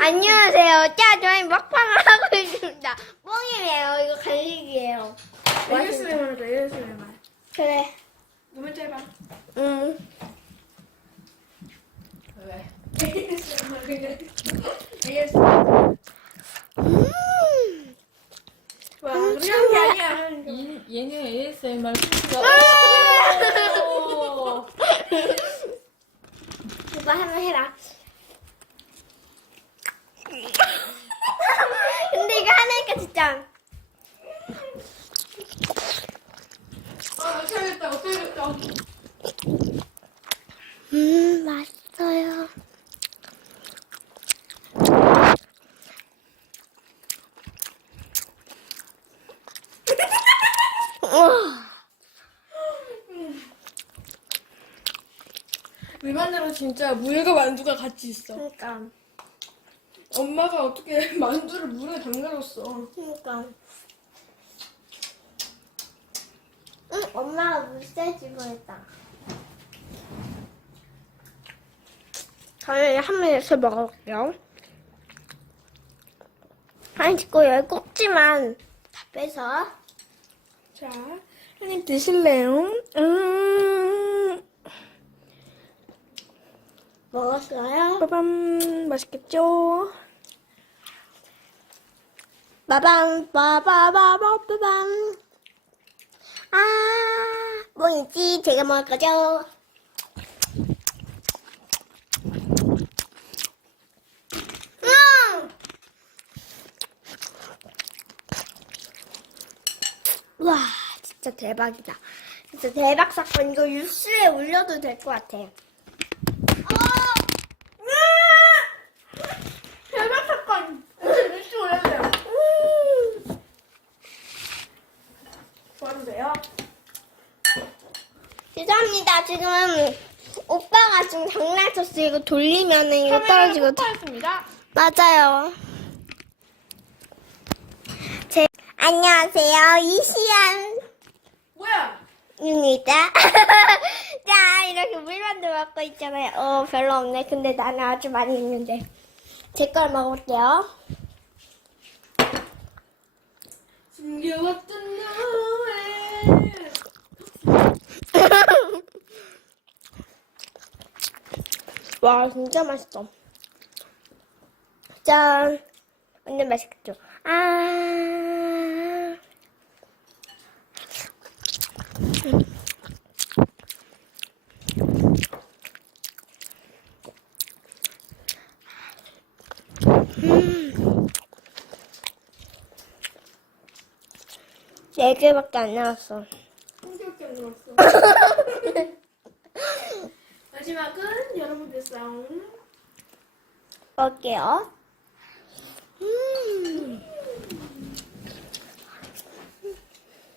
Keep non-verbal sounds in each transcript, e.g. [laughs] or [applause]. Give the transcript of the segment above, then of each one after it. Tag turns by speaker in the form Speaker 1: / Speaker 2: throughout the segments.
Speaker 1: 안녕하세요. 자, 저희 먹방을 [laughs] 하고 있습니다. 뻥이에요. 이거 간식이에요.
Speaker 2: ASMR 하자, ASMR.
Speaker 1: 그래.
Speaker 2: 너무 짧아.
Speaker 1: 응.
Speaker 2: 왜? ASMR 그냥. ASMR.
Speaker 1: 음.
Speaker 2: 와,
Speaker 1: 음,
Speaker 2: 그냥 게. 아니야.
Speaker 3: 얘- 얘네 ASMR 소리가 오!
Speaker 1: 이거 한번 해라. 근데 이거 하니까 진짜.
Speaker 2: 아, 어쩌겠다, 어쩌겠다.
Speaker 1: 음, 맛있어요.
Speaker 2: 물만으로 진짜 물과 만두가 같이 있어.
Speaker 1: 그러니까,
Speaker 2: 엄마가 어떻게 [laughs] 만두를 물에 담가줬어.
Speaker 1: 그러니까. 엄마가 물세 지고 했다. 저는 한 번에서 먹어볼게요. 아니, 자꾸 여기 꼭지만 다 빼서.
Speaker 2: 자, 한입 드실래요? 음,
Speaker 1: 먹었어요?
Speaker 2: 빠밤, 맛있겠죠?
Speaker 1: 빠밤, 빠바바바바밤. 아, 뭐였지? 제가 먹을 거죠? 음! 와, 진짜 대박이다. 진짜 대박 사건. 이거 뉴스에 올려도 될 것 같아. 어!
Speaker 2: 대박 사건! 뉴스 올려주세요.
Speaker 1: 음!
Speaker 2: 도와주세요.
Speaker 1: 죄송합니다. 지금 오빠가 지금 장난쳤어요. 이거 돌리면은 이거 떨어지고.
Speaker 2: 폭파했습니다.
Speaker 1: 맞아요. 제 안녕하세요.
Speaker 2: 뭐야?
Speaker 1: 이시안입니다. [laughs] 자, 이렇게 물만두 먹고 있잖아요. 어, 별로 없네. 근데 나는 아주 많이 있는데. 제 걸 먹을게요.
Speaker 2: 숨겨왔던 너
Speaker 1: 와, 진짜 맛있어. 짠. 완전 맛있겠죠? 아. 음. 네 개밖에 안 나왔어.
Speaker 2: 성격이 안 들었어. [laughs] 마지막은 여러분들 싸움.
Speaker 1: 먹을게요. 음.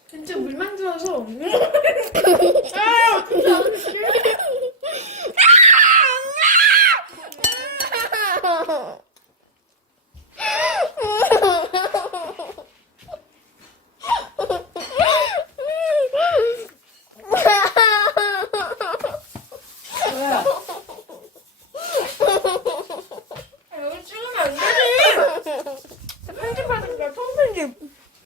Speaker 2: 진짜 물만 들어서. [laughs] 아.